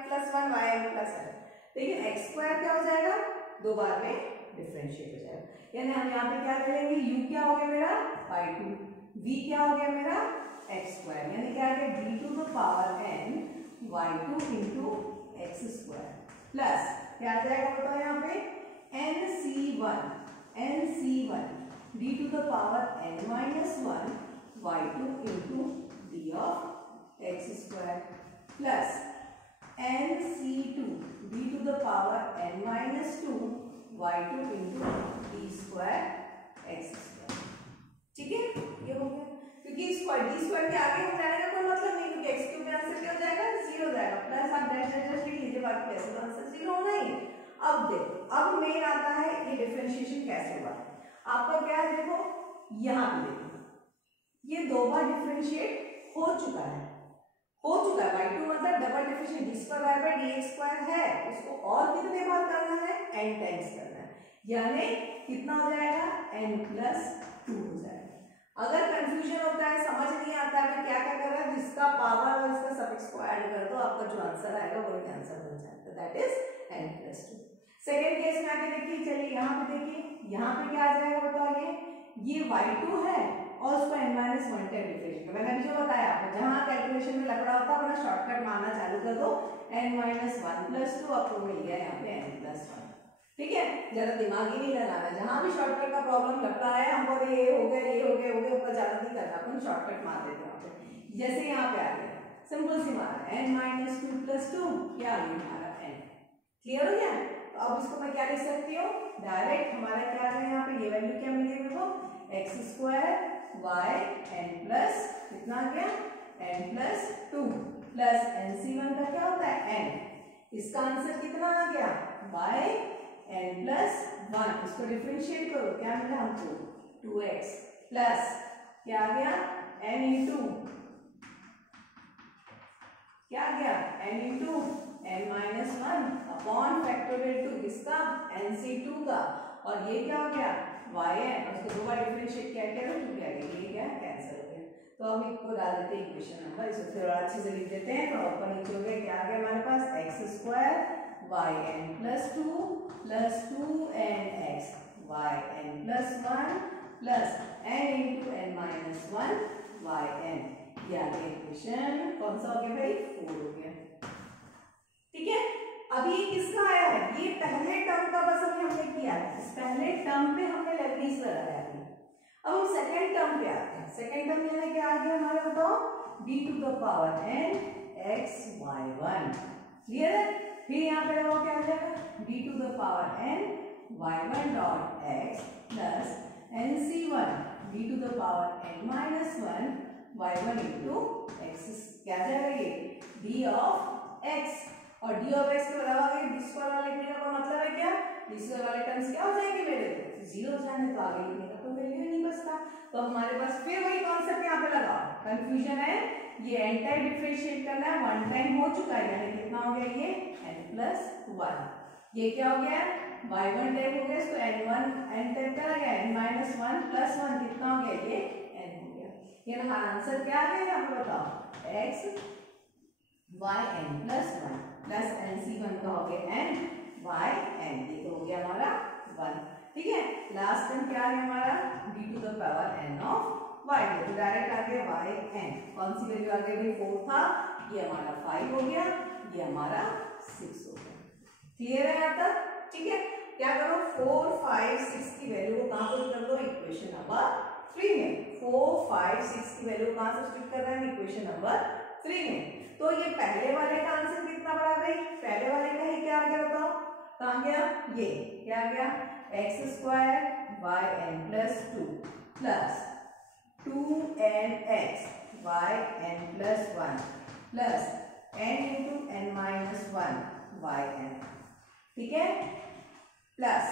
plus 1 yn plus n, लेकिन x स्क्वायर क्या हो जाएगा, दो बार में डिफरेंशिएट हो जाएगा, यानी हम यहाँ पे क्या करेंगे, u क्या हो गया मेरा y2, v क्या हो गया मेरा x स्क्वायर, यानी क्या आ गया d to the power n y2 into x square plus क्या आ जाएगा बताओ यहाँ पे nc1 d to the power n minus 1 y2 into d of x square plus nc2 d to the power n minus 2 y2 into d square x square. ठीक है, ये हो गया, क्योंकि स्क्वायर डी स्क्वायर के आगे हम जाने का कोई मतलब नहीं, क्योंकि एक्स क्यूब में आंसर क्या हो जाएगा 0 हो जाएगा, प्लस आप डैश डैश लिख लीजिए, बाकी कैसे तो आंसर 0 होना ही। अब देखो, अब मेन आता है ये डिफरेंशिएशन कैसे हुआ। आपका क्या है, देखो यहाँ पे देखो, ये 2 बार डिफरेंशिएट हो चुका है y2 मतलब double differentiate d square y by dx square है, उसको और कितने बार करना है, n टाइम्स करना है, यानी कितना हो जाएगा, n+2 हो जाएगा। अगर कंफ्यूजन होता है, समझ नहीं आता है क्या क्या कर रहा है, जिसका पावर और इसका सफिक्स को ऐड कर दो, आपका जो आंसर आएगा वही आंसर बन जाएगा, that is n+2। Second case में आके देखिए, चलिए यहाँ पे देखिए, यहाँ पे क्या आ जाएगा बताइए, ये y2 है और उसको n-1 टाइम डिफरेंशिएट, मैंने अभी जो बताया आपको, जहाँ कैलकुलेशन में लफड़ा होता है अपना शॉर्टकट मारना चालू कर दो, n-1+2 आपको मिल गया यहाँ पे n+1। ठीक है, जरा दिमाग ही नहीं लगाना, जहाँ भी शॉर्टकट का प्रॉब्लम लगता है हमको, ये हो गया ऊपर ज्यादा नहीं करना, अपन शॉर्टकट मार देते हैं। जैसे यहाँ पे आ गया, सिंपल सी मारा, n-2+2 क्या आ गया हमारा n, क्लियर हो गया। तो अब इसको मैं क्या लिख सकती हूँ, डायरेक्ट हमारा क्या है यहाँ पे, ये वैल्यू क्या मिलेगी देखो, x² y n प्लस कितना आ गया, n+2 प्लस nc1 का क्या होता है n, इसका आंसर कितना आ गया y n+1, इसको डिफरेंशिएट करो, क्या मिला हमको 2x प्लस क्या आ गया n इंटू क्या आ गया n=n-1 अपॉन फैक्टोरियल 2 किसका, nc2 का, और ये क्या हो गया yn, उसको 2 बार डिफरेंशिएट किया क्या, 2 क्या गया, ये क्या कैंसिल हो गया। तो हम इसको डाल देते हैं इक्वेशन नंबर, इसको थोड़ा अच्छे से लिख देते हैं। तो ऊपर नीचे हो गया, क्या आ गया हमारे पास, x² yn+2 plus 2nx yn+1 plus n into n-1 yn, ये आ गया इक्वेशन, कौन सा हो गया भाई, 4 हो गया। ठीक है, अभी ये किसका आया है, ये पहले टर्म का बस अभी हमने किया है, इस पहले टर्म पे हमने लेबनीज लगाया है। अब हम सेकेंड टर्म पे आते हैं, सेकेंड टर्म में क्या आ गया हमारा बताओ, d⁴n x/y1, क्लियर है। फिर यहाँ पे लगाओ क्या आ जाएगा, d⁴n y1 dot x plus nc1 d⁴n-1 y1 into x, क्या आ जाएगा ये d ऑफ x, और d ऑफ x को लगाओगे, d स्क्वायर वाले लिखने का मतलब है क्या, d स्क्वायर वाले टर्म्स क्या हो जाएंगे मेरे, 0 हो जाने, तो आगे लिखने का कोई वैल्यू नहीं बचता। तो हमारे पास फिर वही कॉन्सेप्ट यहाँ पे लगाओ, कंफ्यूजन है, ये n टाइम डिफरेंशिएट करना है, 1 टाइम हो चुका है, यानी कितना हो गया ये n+1, ये क्या हो गया y1 टाइम हो गया, इसको n टाइम करा गया, n-1 प्लस 1 कितना हो गया, ये n हो गया। ये हमारा आंसर क्या है यहाँ पे बताओ, x yn+1 प्लस nc1 का हो गया n yn, ये तो हो गया हमारा 1। ठीक है, लास्ट टर्म क्या है हमारा d⁴n ऑफ y, तो डायरेक्ट आ गया yn, कौन सी वैल्यू आ गई, 4 था, ये हमारा 5 हो गया, ये हमारा 6 हो गया। क्लियर है यहाँ तक। ठीक है, क्या करो, 4, 5, 6 की वैल्यू को कहाँ पुट कर दो, इक्वेशन नंबर 3 में। 4, 5, 6 की वैल्यू कहाँ सब्स्टिट्यूट कर रहे हैं, इक्वेशन नंबर 3 में। तो ये पहले वाले का आंसर कितना बड़ा भाई, पहले वाले का ही क्या आ गया बताओ, कहाँ गया, ये क्या आ गया, x² yn+2 plus 2nx yn+1 plus n into n-1 yn, ठीक है, प्लस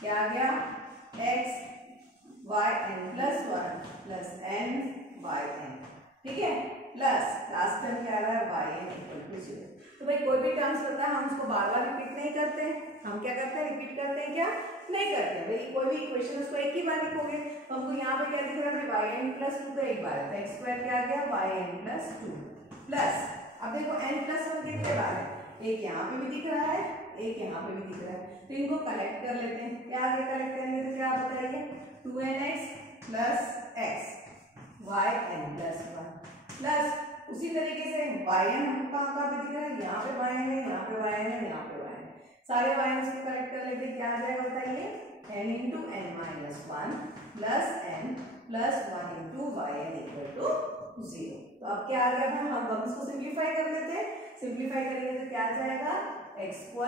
क्या आ गया, x yn+1 plus n yn, ठीक है, प्लस लास्ट टर्म क्या आ रहा है yn=0। तो भाई कोई भी टर्म्स होता है हम उसको बार बार रिपीट नहीं करते, हम क्या करते हैं, रिपीट करते हैं, क्या नहीं करते भाई। कोई भी इक्वेशन उसको एक ही बार लिखोगे, तो हमको यहाँ पे क्या दिख रहा है, yn+2 तो एक बार है, x² क्या आ गया, yn+2 प्लस, अब देखो n+1 कितने बार है, एक यहाँ पे भी दिख रहा है, एक यहाँ पे भी दिख रहा है, तो इनको कलेक्ट कर लेते हैं। क्या आगे कलेक्ट करेंगे तो क्या बताइए, 2nx plus x yn+1 plus उसी तरीके से yn हमको कहाँ पे दिख रहा है, यहाँ पे yn है, यहाँ पे yn है, यहाँ पे yn, सारे yn को कलेक्ट कर लेते हैं। क्या आ जाएगा बताइए, n into n-1 plus n plus 1 into yn=0। तो अब क्या आ गया, हम इसको सिंप्लीफाई कर लेते हैं, सिंप्लीफाई करेंगे तो क्या आ जाएगा, x²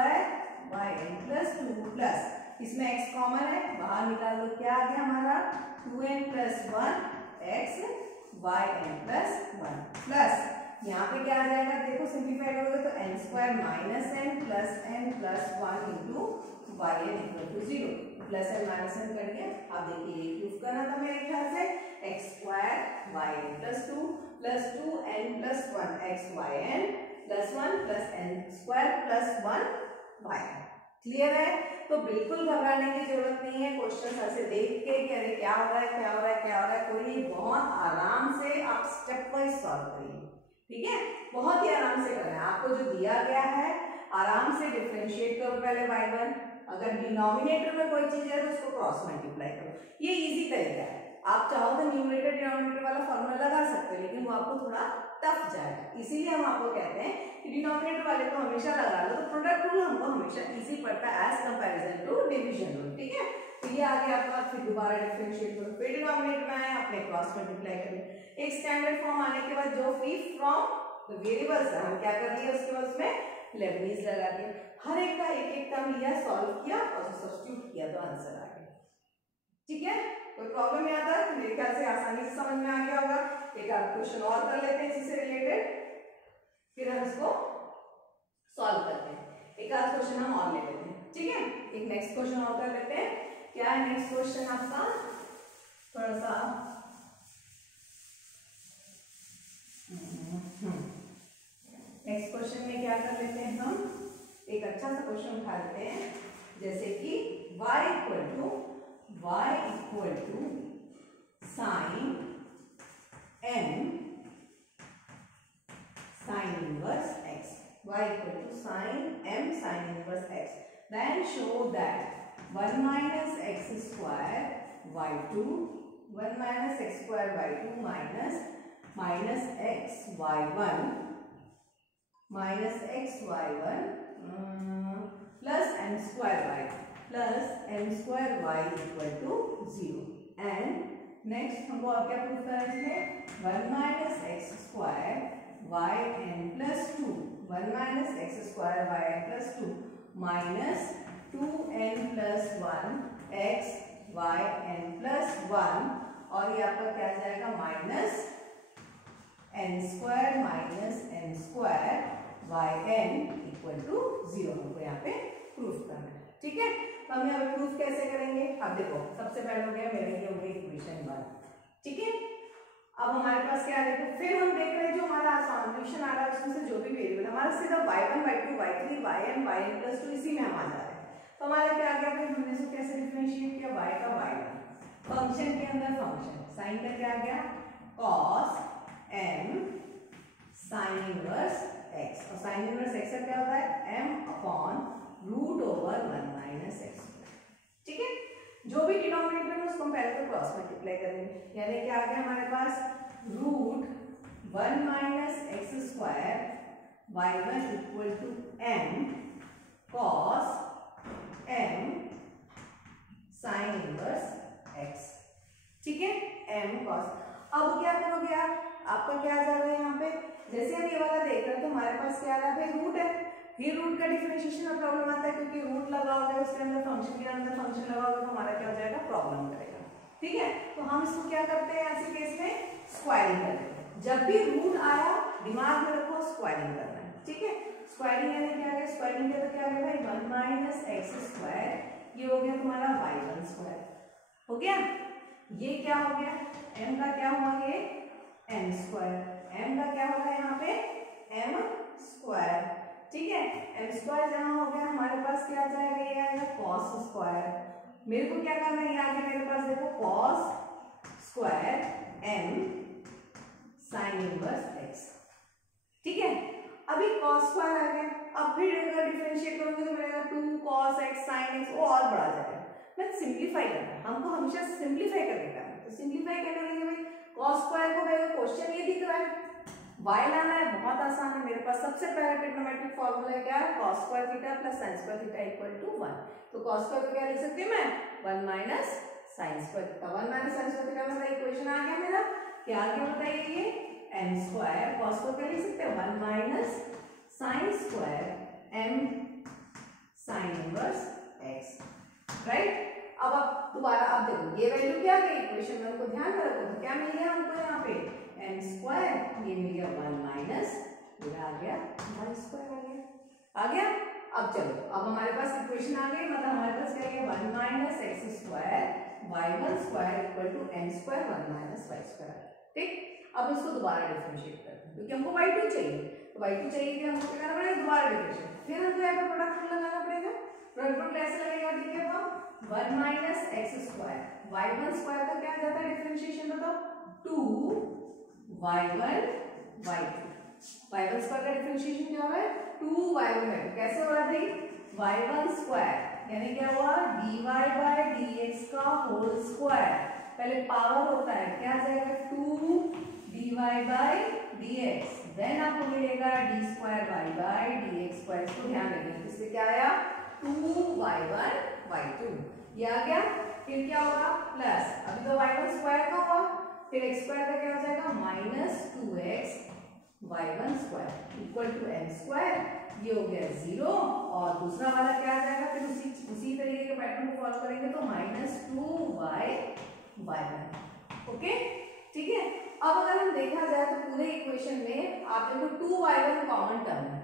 yn+2 प्लस इसमें x कॉमन है, बाहर निकाल दो, क्या आ गया हमारा 2n+1 x yn+1 प्लस यहाँ पे क्या आ जाएगा, देखो सिंप्लीफाई करोगे तो n square minus n plus 1 into y n equal to 0, plus n minus n कर दिया। अब देखिए ये प्रूफ करना था मेरे ख्याल से, x square y n plus 2 n plus 1 x y n plus 1 plus n square plus 1 y n. Clear है? तो बिल्कुल घबराने की जरूरत नहीं है। क्वेश्चन ऐसे देख के कि अरे क्या हो रहा है क्या हो रहा है क्या हो रहा है, कोई बहुत आराम से आप स्टेप वाइज सॉल्व करिए, ठीक है? बहुत ही आराम से करना है। आपको जो दिया गया है आराम से डिफरेंशिएट करो पहले y1, अगर डिनोमिनेटर में कोई चीज है तो उसको क्रॉस मल्टीप्लाई करो, ये इजी तरीका है। आप चाहो तो न्यूमरेटर डिनोमिनेटर वाला फॉर्मूला लगा सकते हो, लेकिन वो आपको थोड़ा टफ जाएगा, इसीलिए हम आपको कहते हैं कि डिनोमिनेटर वाले को हमेशा लगा लो, तो प्रोडक्ट रूल हमको हमेशा इजी पड़ता है as comparison to division rule, ठीक है? तो ये आ गया आपका, फिर दोबारा डिफरेंशिएट करो, फिर डिनोमिनेटर में आए अपने क्रॉस मल्टीप्लाई करें। एक स्टैंडर्ड फॉर्म आने के बाद जो फ्री फ्रॉम द वेरिएबल्स हम क्या कर दिए, उसके बाद उसमें लेबनीज लगा दिए, हर एक का एक एक टर्म लिया, सॉल्व किया और सब्स्टिट्यूट किया तो आंसर आ गया, ठीक है? कोई प्रॉब्लम नहीं आता, मेरे ख्याल से आसानी से समझ में आ गया होगा। एक आध क्वेश्चन और कर लेते हैं इसी से रिलेटेड, फिर हम इसको सॉल्व करते हैं। एक आध क्वेश्चन हम और ले लेते हैं, ठीक है? एक नेक्स्ट क्वेश्चन और कर लेते हैं। क्या है नेक्स्ट क्वेश्चन आपका? थोड़ा सा नेक्स्ट क्वेश्चन में क्या कर लेते हैं हम, एक अच्छा सा क्वेश्चन उठा लेते हैं, जैसे कि y equal to sine m sine inverse x, y equal to sine m sine inverse x, then show that 1 minus x square y2 1 minus x square y2 minus x y1 plus m square y equal to 0, and next हमको और क्या proof करना है इसमें, 1 minus x square y n plus 2 1 minus x square y n plus 2 minus 2n plus 1 x y n plus 1, और ये आपका क्या जाएगा, minus n square minus n square y n equal to 0 हमको यहाँ पे प्रूफ करना है, ठीक है? तो हम यहाँ पे प्रूफ कैसे करेंगे? अब देखो, सबसे पहले हो गया मेरे, ये हो गई इक्वेशन 1, ठीक है? अब हमारे पास क्या है, देखो फिर हम देख रहे हैं जो हमारा सॉल्यूशन आ रहा है उसमें से जो भी वेरिएबल हमारा सीधा y1 y2 y3 yn yn plus 2 इसी में हम आ जा रहे हैं। तो हमारा क्या आ गया, फिर हमने इसको कैसे डिफरेंशिएट किया, y का y1, फंक्शन के अंदर फंक्शन, साइन का क्या आ गया, cos m sine inverse x, और साइन इनवर्स x का क्या होता है, m upon root over 1 minus x, ठीक है? जो भी डिनोमिनेटर में उसको पहले तो क्रॉस मल्टीप्लाई करेंगे, यानी क्या आ गया हमारे पास, root 1 minus x square y1 equal to m cos m sine inverse x, ठीक है? m cos, अब क्या करोगे आप, आपका क्या आ जाएगा यहाँ पे, जैसे हम ये वाला देख रहे हैं तो हमारे पास क्या आ रहा है, रूट है, फिर रूट का डिफरेंशिएशन में प्रॉब्लम आता है, क्योंकि रूट लगाओगे उसके अंदर फंक्शन के अंदर फंक्शन लगाओगे तो हमारा क्या हो जाएगा, प्रॉब्लम करेगा, ठीक है? तो हम इसको क्या करते हैं, ऐसे केस में स्क्वायरिंग करते हैं। जब भी रूट आया दिमाग में रखो स्क्वायरिंग करना है, ठीक है? स्क्वायरिंग यानी क्या है, स्क्वायरिंग किया तो क्या होगा भाई, 1 माइनस एक्स स्क्वायर, ये हो गया तुम्हारा y1 स्क्वायर, हो गया? ये क्या हो गया, m का क्या हुआ, ये m स्क्वायर, m का क्या होगा यहाँ पे, m स्क्वायर, ठीक है? m स्क्वायर जहां हो गया हमारे पास क्या आ जाएगा, ये आएगा cos स्क्वायर, मेरे को क्या करना है, ये आगे मेरे पास देखो cos square m sine inverse x, ठीक है? अभी cos स्क्वायर आ गया, अब फिर अगर डिफरेंशिएट करोगे तो मिलेगा 2 cos x sin x, वो और बढ़ा जाएगा। मैं सिंप्लीफाई करना है, हमको हमेशा सिंप्लीफाई करने का है, तो सिंप्लीफाई करने के लिए भाई cos स्क्वायर को मेरे क्वेश्चन ये दिख रहा है, y लाना है, बहुत आसान है, मेरे पास सबसे पहला ट्रिग्नोमेट्रिक फार्मूला क्या है, cos square theta plus sin square theta equal to 1, तो cos स्क्वायर को क्या लिख सकती हूँ मैं, 1 minus sin square theta, 1 minus sin square theta मतलब इक्वेशन आ गया मेरा, क्या आ गया बताइए, ये m स्क्वायर, cos को क्या लिख सकते हैं, 1 minus sin square m sin inverse x, right? अब आप दोबारा आप देखो ये वैल्यू क्या गई, इक्वेशन 1 को ध्यान में रखो, तो क्या मिल गया हमको यहाँ पे, एम स्क्वायर, ये मिल गया 1 माइनस पूरा आ गया वाई स्क्वायर आ गया। अब चलो, अब हमारे पास इक्वेशन आ गई, मतलब हमारे पास क्या है 1 minus x square y1 square equal to m square 1 minus y square. ठीक, अब इसको दोबारा डिफरेंशिएट करते हैं क्योंकि हमको y2 चाहिए, तो y2 चाहिए कि हमको क्या करना पड़ेगा, दोबारा डिफरेंशिएट, फिर हमको यहाँ पर प्रोडक्ट लगाना पड़ेगा। प्रोडक्ट कैसे लगेगा, देखिए अब 1 minus x square y1 square का क्या जाता है डिफरेंशिएशन बताओ, 2 y1 y2, y1 स्क्वायर का डिफरेंशिएशन क्या हुआ है 2 y1 y2, कैसे हो रहा है भाई y1 स्क्वायर यानी क्या हुआ dy बाय dx का होल स्क्वायर, पहले पावर होता है क्या आ जाएगा 2 dy बाय dx, देन आपको मिलेगा d square y by dx square, इसको ध्यान रखिए, इससे क्या आया 2y1 y2 ये आ गया। फिर क्या होगा प्लस, अभी तो y1 स्क्वायर का हुआ, फिर x स्क्वायर का क्या हो जाएगा minus 2x y1 square equal to m square, ये हो गया 0, और दूसरा वाला क्या आ जाएगा, फिर उसी तरीके के पैटर्न को फॉलो करेंगे तो माइनस 2y y1। ओके ठीक है। अब अगर हम देखा जाए तो पूरे इक्वेशन में आप देखो 2y1 कॉमन टर्म है,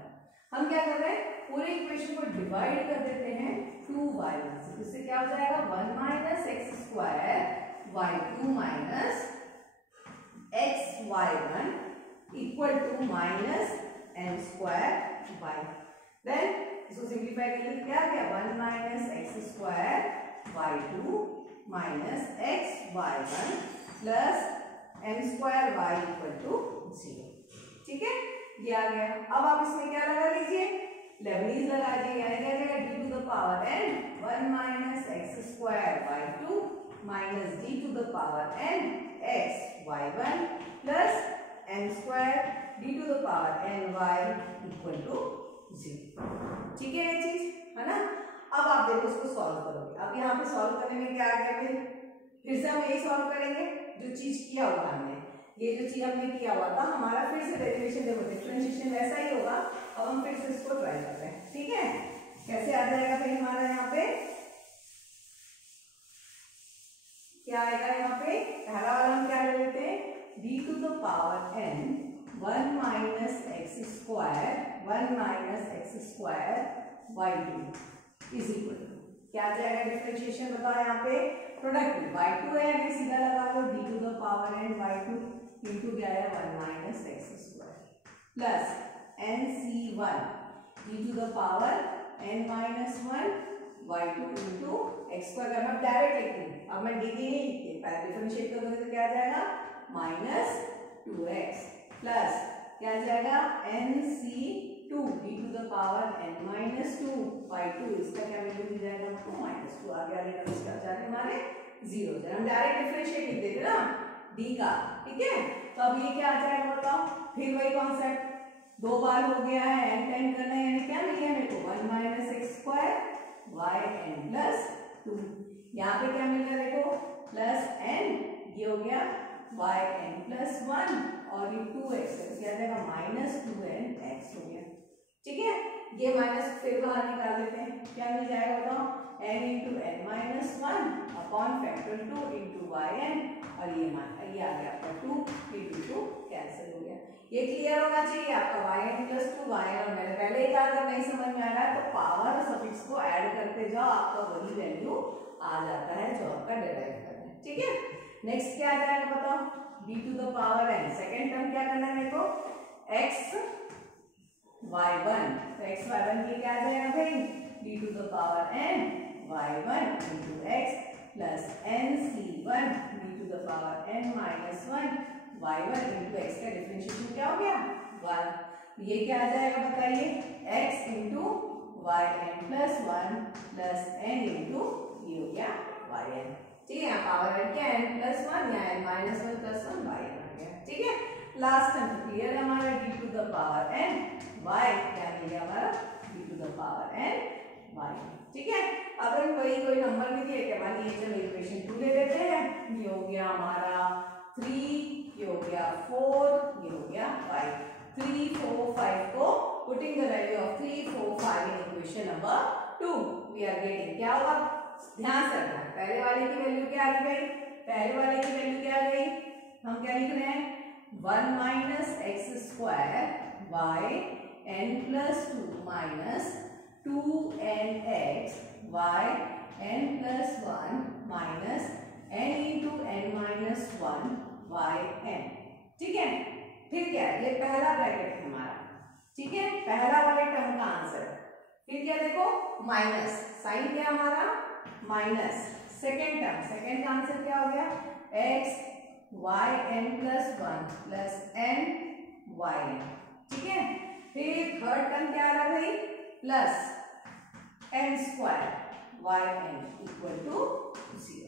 हम क्या कर रहे हैं पूरे इक्वेशन को डिवाइड कर देते हैं 2y1 से, इससे क्या हो जाएगा 1 minus x square y2 minus x y1 equal to minus m square y, then इसको सिंप्लीफाई करके क्या आ गया 1 minus x square y2 minus x y1 plus m square y equal to 0। ठीक है, ये आ गया। अब आप इसमें क्या लगा लीजिए लेबनीज लगा दीजिए, यानी क्या जाएगा d to the power n 1 minus x square y2 minus d to the power n x y1 plus m square d to the power n y equal to 0। ठीक है, ये चीज है ना। अब आप देखो इसको सॉल्व करोगे, अब यहाँ पे सॉल्व करने में क्या आ गया, फिर से हम यही सॉल्व करेंगे जो चीज किया हुआ हमने, ये जो चीज हमने किया हुआ था हमारा, फिर से डेरिवेशन देखो डिफरेंशिएशन वैसा ही होगा। अब हम फिर से इसको ट्राई करते हैं। ठीक है, कैसे आ जाएगा फिर हमारा यहाँ पे क्या आएगा, यहाँ पे पहला वाला हम क्या ले लेते हैं d to the power n 1 minus x square 1 minus x square y2 is equal to क्या आ जाएगा डिफरेंशिएशन बताओ, यहाँ पे प्रोडक्ट y2 है, हमें सीधा लगा लो d to the power n y2 into क्या है 1 minus x square plus nc1 d to the power n minus 1 y2 into x square करना डायरेक्ट लिखती, अब मैं dt नहीं लिखती, पहले डिफरेंशिएट करोगे तो क्या आ जाएगा माइनस 2x प्लस क्या आ जाएगा nc2 d to the power n minus 2 y2, इसका क्या वैल्यू मिल जाएगा हमको माइनस 2 आ गया, लेकिन इसका जाने हमारे 0, हम डायरेक्ट डिफरेंशिएट लिख देते ना d का। ठीक है, तो अब ये क्या आ जाएगा बताओ, फिर वही कॉन्सेप्ट, दो बार हो गया है n टाइम करना है, यानी क्या मिल गया मेरे को 1 minus x square y n plus 2, यहाँ पे क्या मिल रहा है देखो प्लस n, ये हो गया y n प्लस 1 और ये 2x क्या आ जाएगा माइनस 2n x हो गया। ठीक है, ये माइनस फिर बाहर निकाल देते हैं, क्या मिल जाएगा बताओ n into n minus 1 upon factor 2 into y n, और ये आ गया आपका 2 2 कैंसिल हो गया। ये क्लियर होना चाहिए आपका y n plus 2 y n, और मैंने पहले ही कहा अगर नहीं समझ में आ रहा है तो पावर सफिक्स को ऐड करते जाओ, आपका वही वैल्यू आ जाता है जो आपका डिराइव करना है। ठीक है, नेक्स्ट क्या आ जाएगा बताओ d to the power n, second term क्या करना है मेरे को x y1, तो x y1 के क्या आ जाएगा भाई d to the power n y1 into x plus nc1 d to the power n minus 1 y1 into x का डिफरेंशिएशन क्या हो गया 1, ये क्या आ जाएगा बताइए x into y n plus 1 plus n into ये हो गया वाई एन। ठीक है, पावर एन क्या n प्लस 1 या n minus 1 plus 1 y n आ गया। ठीक है, लास्ट टर्म क्लियर है हमारा d to the power n y क्या मिल गया हमारा d to the power n y। ठीक है, अगर कोई नंबर भी दिए क्या मान लीजिए चलो इक्वेशन 2 ले लेते हैं, ये हो गया हमारा 3, ये हो गया 4, ये हो गया 5, 3 4 5 को putting the value of 3 4 5 in equation number 2 we are getting क्या होगा, ध्यान से रखना पहले वाले की वैल्यू क्या आ गई भाई, पहले वाले की वैल्यू क्या आ गई, हम क्या लिख रहे हैं 1 minus x square y n plus 2 minus 2n x y n plus 1 minus n into n minus 1 y n। ठीक है, फिर क्या है, ये पहला ब्रैकेट है हमारा, ठीक है, पहला वाले टर्म का आंसर। फिर क्या देखो, माइनस साइन क्या हमारा माइनस, सेकेंड टर्म, सेकेंड का आंसर क्या हो गया, x y n plus 1 plus n y n. ठीक है, फिर थर्ड टर्म क्या आ रहा भाई, plus n square y n equal to 0।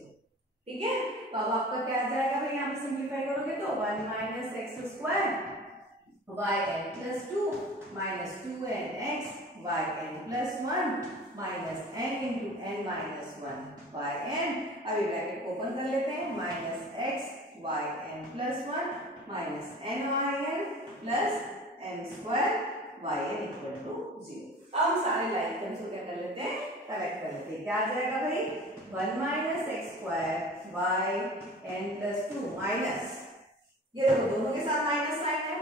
ठीक है, तो अब आपका क्या आ जाएगा भाई, यहाँ पे सिंप्लीफाई करोगे तो 1 minus x square y n plus 2 minus 2n x y n plus 1 minus n into n minus 1 y n. अभी ब्रैकेट को ओपन कर लेते हैं, minus x y n plus 1 minus n y n plus n square y n equal to 0। अब हम सारे line terms को क्या कर लेते हैं, कलेक्ट कर लेते हैं। क्या आ जाएगा भाई, 1 minus x square y n plus 2 minus, ये देखो दोनों के साथ माइनस साइन है,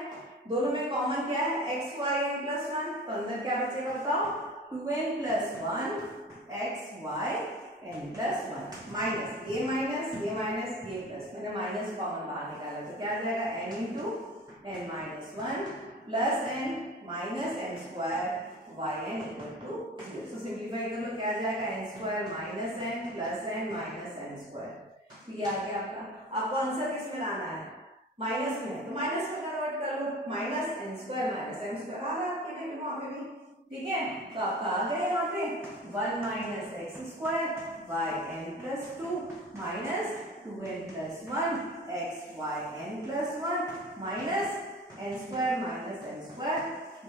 दोनों में कॉमन क्या है, एक्स वाई एन प्लस 1, तो अंदर क्या बचेगा बताओ, 2n plus 1 x y n plus 1 minus ये प्लस, मैंने माइनस कॉमन बाहर निकाला तो क्या आ जाएगा, n into n minus 1 plus n minus n square y n equal to 0। So simplify कर लो, क्या आ जाएगा, n square minus n plus n minus n square. ये आ गया आपका। आपको आंसर किस में लाना है, माइनस में, तो माइनस में कन्वर्ट कर लो, minus n square minus n square आ गया आपके लिए वहां पे भी। ठीक है, तो आपका आ गया यहाँ पे 1 minus x square y n plus 2 minus 2n plus 1 x y n plus 1 minus n square minus n square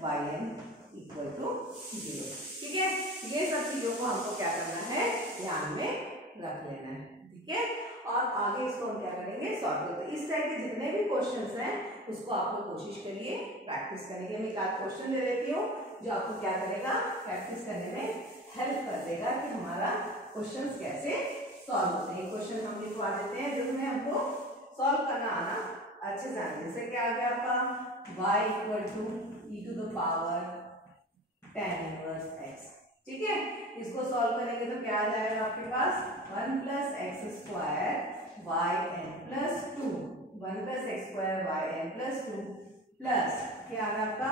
y n equal to 0। ठीक है, ये सब चीजों को हमको क्या करना है, ध्यान में रख लेना है। ठीक है, और आगे इसको हम क्या करेंगे, सॉल्व करेंगे। इस टाइप के जितने भी क्वेश्चंस हैं उसको आप लोग कोशिश करिए प्रैक्टिस करने की। मैं एक आध क्वेश्चन दे देती हूँ जो आपको क्या करेगा, प्रैक्टिस करने में हेल्प कर देगा कि हमारा क्वेश्चंस कैसे सॉल्व होते हैं। क्वेश्चन हम लिखवा देते हैं जिसमें हमको सॉल्व करना आना अच्छे से आना। जैसे क्या आ गया आपका, y equal to e to the power tan inverse x। ठीक है, इसको सॉल्व करेंगे तो क्या आ जाएगा आपके पास, 1 plus x square y n plus 2, 1 plus x square y n plus 2 plus क्या आ रहा आपका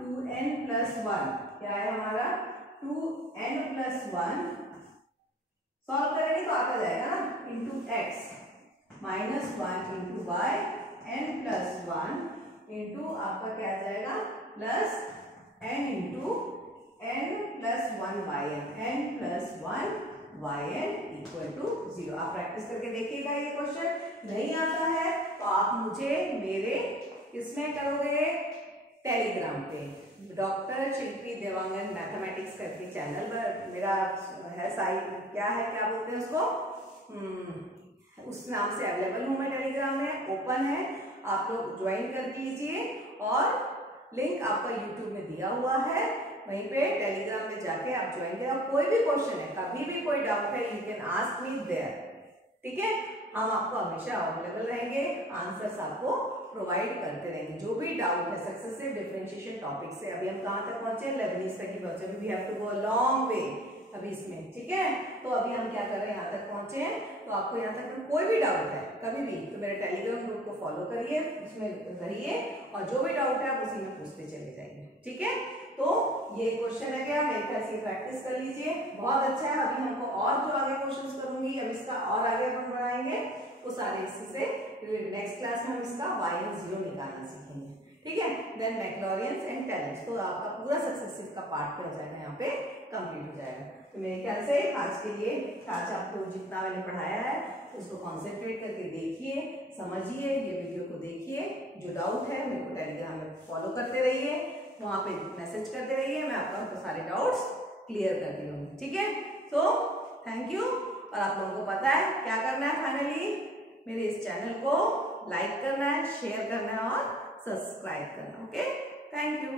2n प्लस 1, क्या है हमारा 2n प्लस 1, सॉल्व करेंगे तो आता जाएगा ना, into x minus 1 into y n plus 1 into आपका क्या आ जाएगा plus n into n plus 1 y n plus 1 y n equal to 0। आप प्रैक्टिस करके देखिएगा। ये क्वेश्चन नहीं आता है तो आप मुझे मेरे इसमें करोगे टेलीग्राम पे, डॉक्टर शिल्पी देवांगन मैथमेटिक्स करके चैनल पर मेरा है साइट, क्या है क्या बोलते हैं उसको, उस नाम से अवेलेबल हूँ मैं टेलीग्राम में, ओपन है, आप लोग ज्वाइन कर लीजिए और लिंक आपका यूट्यूब में दिया हुआ है, वहीं पे टेलीग्राम में जाके आप ज्वाइन करें। और कोई भी क्वेश्चन है, कभी भी कोई डाउट है, you can ask me there. ठीक है, हम आपको हमेशा अवेलेबल रहेंगे, आंसर्स आपको प्रोवाइड करते रहेंगे। जो भी डाउट है सक्सेसिव डिफरेंशिएशन टॉपिक से, अभी हम कहाँ तक पहुंचे, लेबनीज तक ही पहुंचे, अभी we have to go a long way अभी इसमें। ठीक है, तो अभी हम क्या कर रहे हैं, यहाँ तक पहुंचे हैं। तो आपको यहाँ तक कोई भी डाउट है कभी भी तो मेरे टेलीग्राम ग्रुप को फॉलो करिए, उसमें रहिए और जो भी डाउट है आप उसी में पूछते चले जाइए। ठीक है, तो ये क्वेश्चन है क्या, मेरे ख्याल से प्रैक्टिस कर लीजिए, बहुत अच्छा है। अभी हमको और जो आगे क्वेश्चंस करूंगी, अब इसका और आगे अपन बढ़ाएंगे वो सारे इससे नेक्स्ट क्लास में हम इसका y और 0 निकालना सीखेंगे। ठीक है, देन मैक्लॉरियंस एंड टेलर्स, तो आपका पूरा सक्सेसिव का पार्ट हो जाएगा, यहाँ पे कंप्लीट हो जाएगा। तो मेरे ख्याल से आज के लिए आज आपको जितना मैंने पढ़ाया है उसको कॉन्सेंट्रेट करके देखिए, समझिए, ये वीडियो को देखिए। जो डाउट है मेरे को टेलीग्राम में फॉलो करते रहिए, वहाँ पे मैसेज करते रहिए, मैं आपका सारे डाउट्स क्लियर करती रहूँगी। ठीक है, तो थैंक यू। और आप लोगों को पता है क्या करना है, फाइनली मेरे इस चैनल को लाइक करना है, शेयर करना है और सब्सक्राइब करना। Okay, thank you.